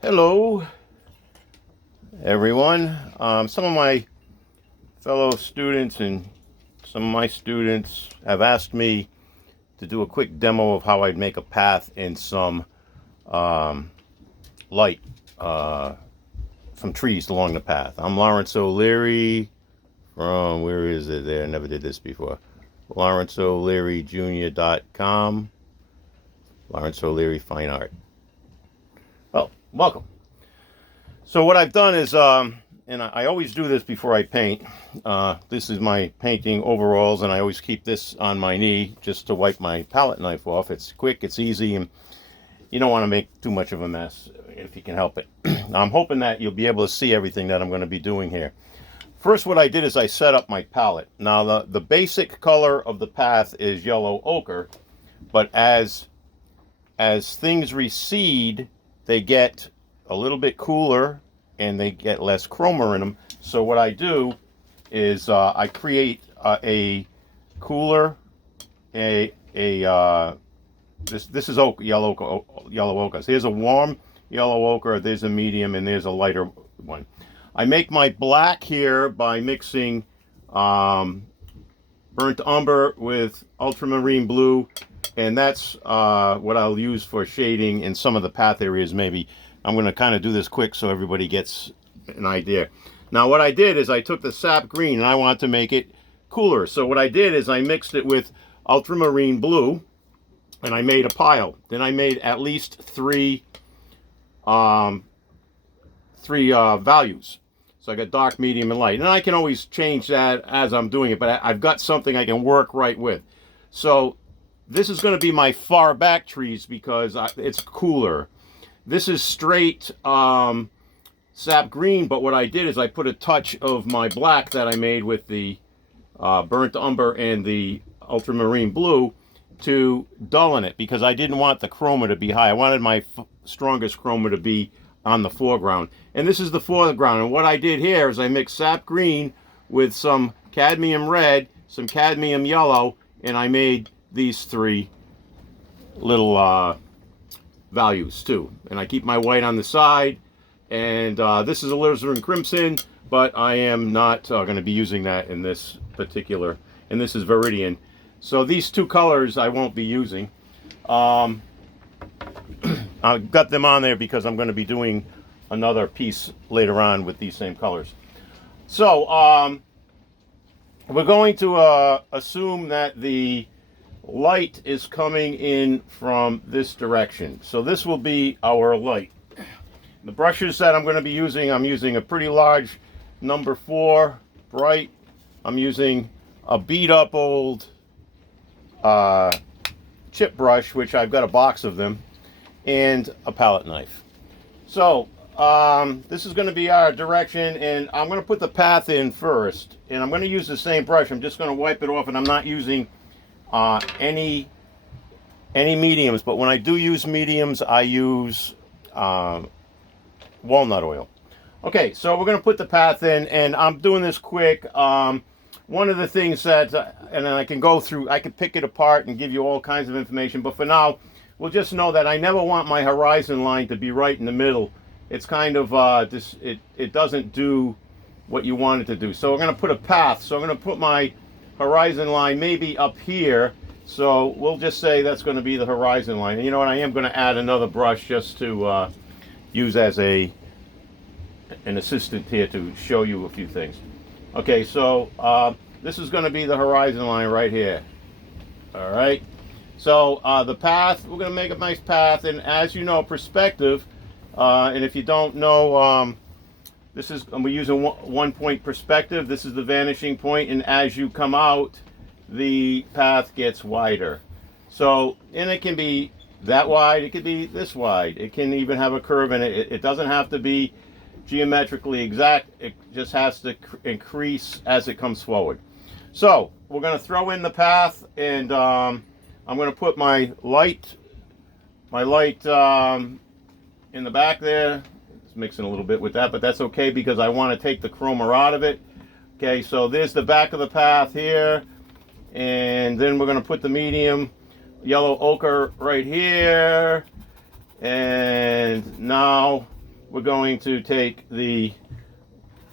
Hello, everyone. Some of my fellow students and some of my students have asked me to do a quick demo of how I'd make a path in some um, light, some trees along the path. I'm Lawrence Oleary from, where is it there? I never did this before. LawrenceO'LearyJr.com. Lawrence O'Leary Fine Art. Well, welcome. So what I've done is, and I always do this before I paint. This is my painting overalls, and I always keep this on my knee just to wipe my palette knife off. It's quick, it's easy, and you don't want to make too much of a mess if you can help it. I'm hoping that you'll be able to see everything that I'm going to be doing here. First, what I did is I set up my palette. Now, the basic color of the path is yellow ochre, but as things recede, they get a little bit cooler and they get less chroma in them. So what I do is I create a cooler, this is yellow ochre. So here's a warm yellow ochre, there's a medium, and there's a lighter one. I make my black here by mixing burnt umber with ultramarine blue, and that's what I'll use for shading in some of the path areas. Maybe I'm going to kind of do this quick so everybody gets an idea. Now what I did is I took the sap green and I wanted to make it cooler. So what I did is I mixed it with ultramarine blue and I made a pile. Then I made at least three values. So I got dark, medium, and light. And I can always change that as I'm doing it, but I've got something I can work right with. So this is going to be my far back trees because it's cooler. This is straight sap green, but what I did is I put a touch of my black that I made with the burnt umber and the ultramarine blue to dullien it because I didn't want the chroma to be high. I wanted my strongest chroma to be on the foreground. And this is the foreground. And what I did here is I mixed sap green with some cadmium red, some cadmium yellow, and I made these three little values too. And I keep my white on the side. And this is alizarin crimson, but I am not going to be using that in this particular, and this is viridian. So these two colors I won't be using. I got them on there because I'm going to be doing another piece later on with these same colors. So we're going to assume that the light is coming in from this direction. So this will be our light. The brushes that I'm going to be using, I'm using a pretty large number 4 bright. I'm using a beat up old chip brush, which I've got a box of them, and a palette knife. So this is going to be our direction, and I'm going to put the path in first, and I'm going to use the same brush. I'm just going to wipe it off, and I'm not using any mediums, but when I do use mediums, I use walnut oil. Okay, so we're going to put the path in, and I'm doing this quick. One of the things that, and then I can go through, I can pick it apart and give you all kinds of information, but for now, we'll just know that I never want my horizon line to be right in the middle. It's kind of, it doesn't do what you want it to do. So we're going to put a path. So I'm going to put my horizon line maybe up here. So we'll just say that's going to be the horizon line. And you know what, I am going to add another brush just to use as an assistant here to show you a few things. Okay, so this is going to be the horizon line right here. All right. So the path, we're going to make a nice path, and as you know, perspective. And if you don't know, this is we're using one point perspective. This is the vanishing point, and as you come out, the path gets wider. So, and it can be that wide, it could be this wide, it can even have a curve in it. It doesn't have to be geometrically exact, it just has to increase as it comes forward. So we're going to throw in the path, and I'm going to put my light in the back there. It's mixing a little bit with that, but that's okay because I want to take the chroma out of it. Okay, so there's the back of the path here, and then we're going to put the medium yellow ochre right here, and now we're going to take the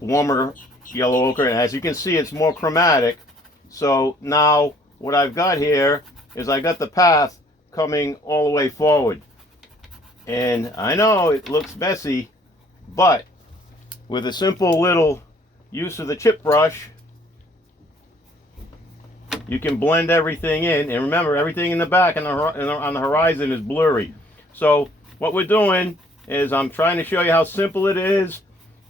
warmer yellow ochre, and as you can see, it's more chromatic. So now what I've got here is I got the path coming all the way forward. And I know it looks messy, but with a simple little use of the chip brush, you can blend everything in. And remember, everything in the back and on the horizon is blurry. So what we're doing is I'm trying to show you how simple it is,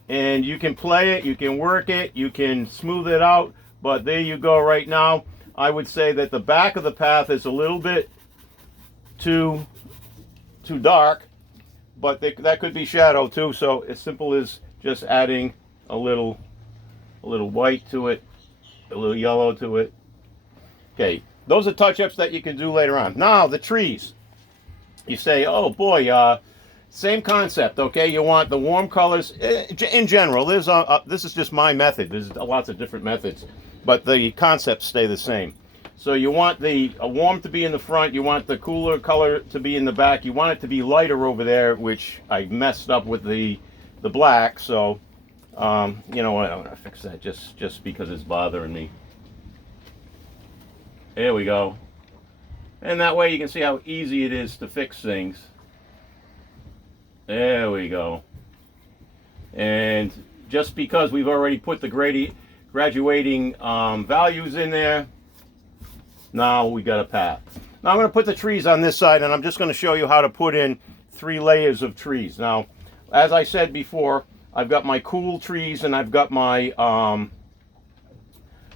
and you can play it, you can work it, you can smooth it out, but there you go. Right now I would say that the back of the path is a little bit too dark, but that could be shadow too. So as simple as just adding a little white to it, a little yellow to it. Okay, those are touch-ups that you can do later on. Now the trees, you say, oh boy, same concept. Okay, you want the warm colors in general. This is just my method. There's lots of different methods, but the concepts stay the same. So you want the warm to be in the front, you want the cooler color to be in the back, you want it to be lighter over there, which I messed up with the black. So you know what, I'm gonna fix that just because it's bothering me. There we go. And that way you can see how easy it is to fix things. There we go. And just because we've already put the graduating values in there, now we got a path. Now I'm going to put the trees on this side, and I'm just going to show you how to put in 3 layers of trees. Now, as I said before, I've got my cool trees and I've got my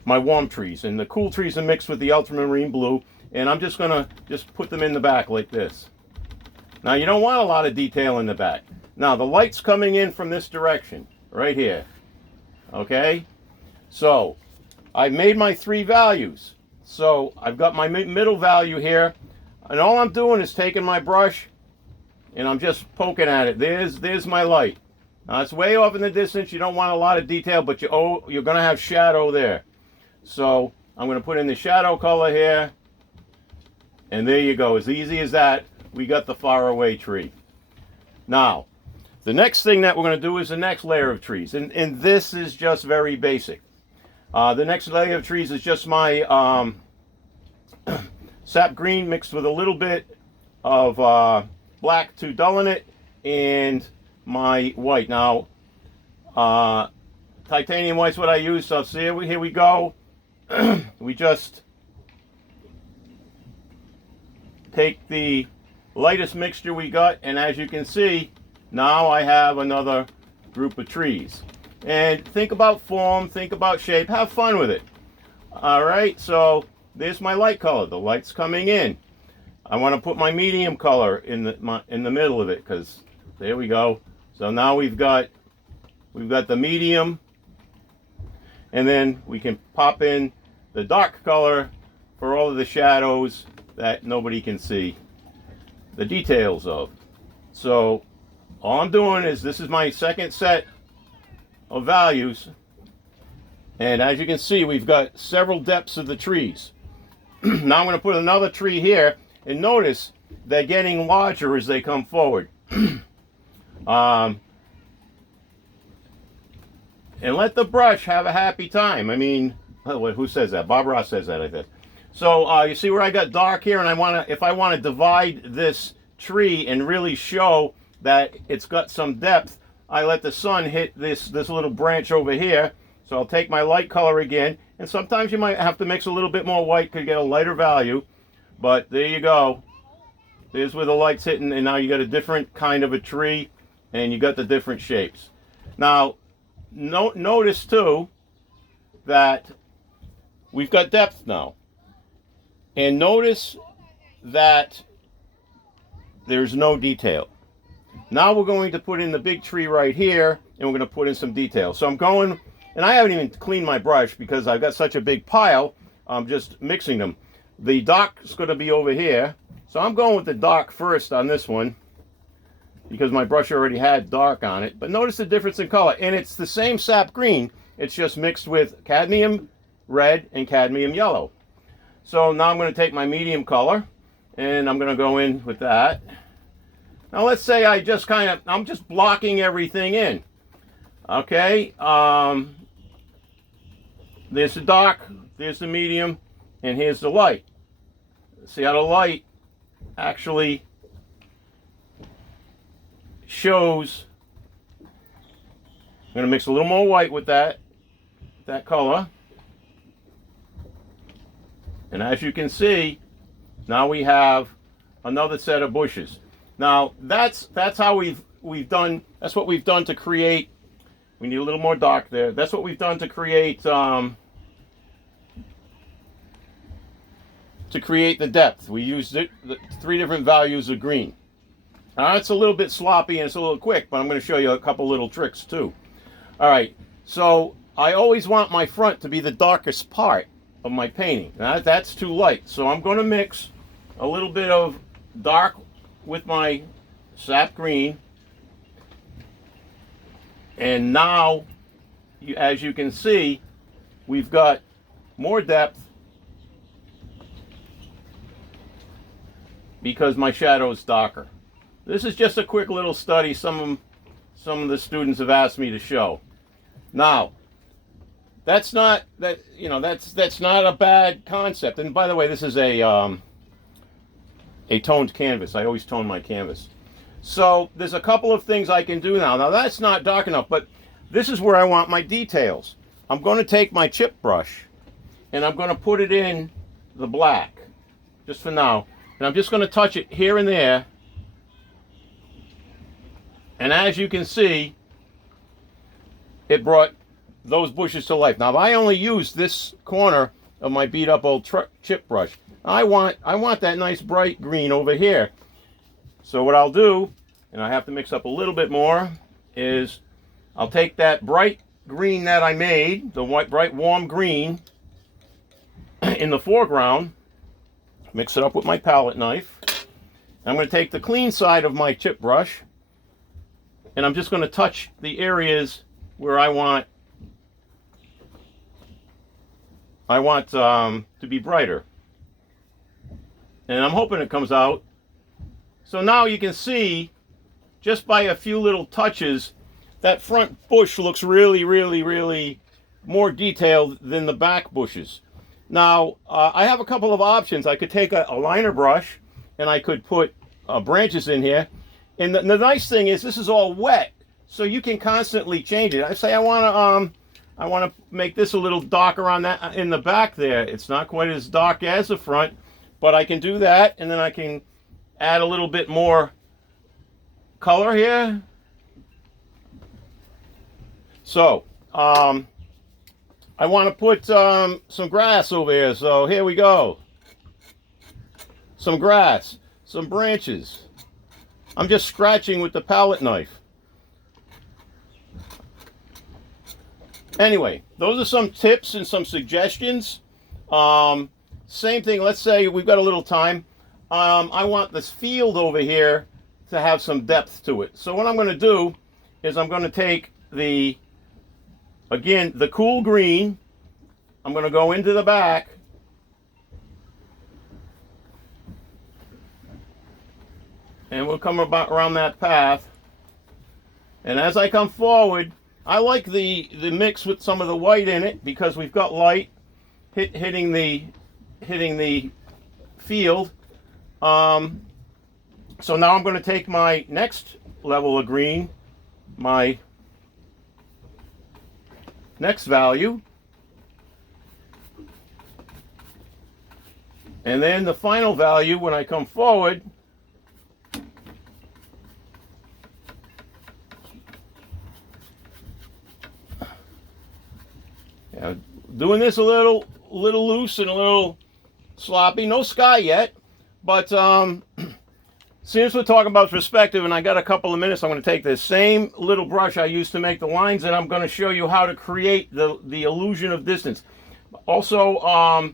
my warm trees. And the cool trees are mixed with the ultramarine blue, and I'm just going to put them in the back like this. Now you don't want a lot of detail in the back. Now the light's coming in from this direction, right here. Okay? So, I've made my 3 values. So, I've got my middle value here, and all I'm doing is taking my brush, and I'm just poking at it. There's my light. Now it's way off in the distance, you don't want a lot of detail, but you're going to have shadow there. So, I'm going to put in the shadow color here, and there you go. As easy as that, we got the faraway tree. Now, the next thing that we're going to do is the next layer of trees, and this is just very basic. The next layer of trees is just my sap green mixed with a little bit of black to dullen it, and my white. Now, titanium white's what I use, so see, here we go. We just take the lightest mixture we got, and as you can see, now I have another group of trees. And think about form, think about shape, have fun with it. Alright, so there's my light color. The light's coming in. I want to put my medium color in the middle of it, because there we go. So now we've got the medium, and then we can pop in the dark color for all of the shadows that nobody can see the details of. So all I'm doing is, this is my second set of values, and as you can see, we've got several depths of the trees. Now I'm going to put another tree here, and notice they're getting larger as they come forward. And let the brush have a happy time. I mean, who says that? Bob Ross says that, I think. So you see where I got dark here, and if I want to divide this tree and really show that it's got some depth, I let the sun hit this little branch over here. So I'll take my light color again, and sometimes you might have to mix a little bit more white to get a lighter value, but there you go. There's where the light's hitting, and now you got a different kind of a tree, and you got the different shapes. Now, notice too that we've got depth now. And notice that there's no detail. Now we're going to put in the big tree right here, and we're going to put in some detail. So I'm going, and I haven't even cleaned my brush because I've got such a big pile, I'm just mixing them. The dark's going to be over here. So I'm going with the dark first on this one, because my brush already had dark on it. But notice the difference in color. And it's the same sap green, it's just mixed with cadmium red and cadmium yellow. So now I'm going to take my medium color, and I'm going to go in with that. Now let's say I'm just blocking everything in. Okay, there's the dark, there's the medium, and here's the light. See how the light actually shows. I'm going to mix a little more white with that color. And as you can see, now we have another set of bushes. Now that's how we've done. That's what we've done to create. We need a little more dark there. That's what we've done to create the depth. We used the 3 different values of green. Now it's a little bit sloppy and it's a little quick, but I'm going to show you a couple little tricks too. All right, so I always want my front to be the darkest part of my painting. Now, that's too light, so I'm going to mix a little bit of dark with my sap green. And now, as you can see, we've got more depth because my shadow is darker. This is just a quick little study some of the students have asked me to show. Now, that's not a bad concept. And by the way, this is a toned canvas. I always tone my canvas. So there's a couple of things I can do now. Now that's not dark enough, but this is where I want my details. I'm going to take my chip brush and I'm going to put it in the black, just for now. And I'm just going to touch it here and there. And as you can see, it brought those bushes to life. Now, if I only use this corner of my beat up old chip brush, I want that nice bright green over here. So what I'll do, and I have to mix up a little bit more, is I'll take that bright green that I made, the white, bright warm green, in the foreground, mix it up with my palette knife. I'm going to take the clean side of my chip brush, and I'm just going to touch the areas where I want to be brighter. And I'm hoping it comes out. So now you can see, just by a few little touches, that front bush looks really, really, really more detailed than the back bushes. Now, I have a couple of options. I could take a liner brush and I could put branches in here. And the nice thing is this is all wet, so you can constantly change it. I say I want to make this a little darker on that in the back there. It's not quite as dark as the front, but I can do that, and then I can add a little bit more color here. So I want to put some grass over here. So here we go. Some grass, some branches. I'm just scratching with the palette knife. Anyway, those are some tips and some suggestions. Same thing, let's say we've got a little time. I want this field over here to have some depth to it. So what I'm going to do is I'm going to take the cool green. I'm going to go into the back. And we'll come around that path. And as I come forward, I like the mix with some of the white in it because we've got light hitting the field. So now I'm going to take my next level of green, my next value, and then the final value when I come forward. Yeah, doing this a little loose and a little sloppy. No sky yet, but since we're talking about perspective and I got a couple of minutes, I'm going to take this same little brush I used to make the lines, and I'm going to show you how to create the illusion of distance. Also,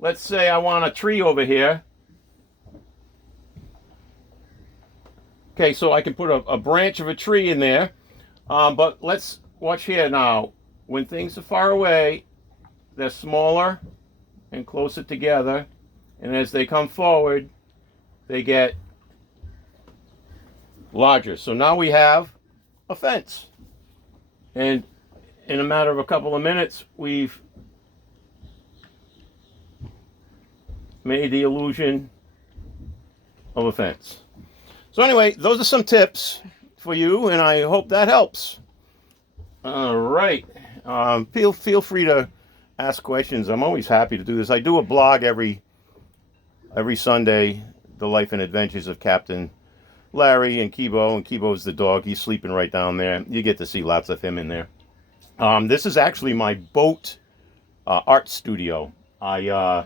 let's say I want a tree over here. Okay, so I can put a branch of a tree in there, but let's watch here now. When things are far away, they're smaller and closer together, and as they come forward, they get larger. So now we have a fence. And in a matter of a couple of minutes, we've made the illusion of a fence. So anyway, those are some tips for you, and I hope that helps. All right. Feel free to ask questions. I'm always happy to do this. I do a blog every Sunday, The Life and Adventures of Captain Larry and Kibo's the dog. He's sleeping right down there. You get to see lots of him in there. This is actually my boat art studio. I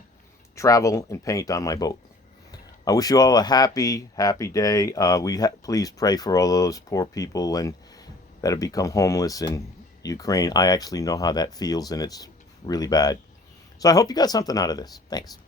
travel and paint on my boat. I wish you all a happy day. Please pray for all those poor people and that have become homeless in Ukraine. I actually know how that feels, and it's really bad. So I hope you got something out of this. Thanks.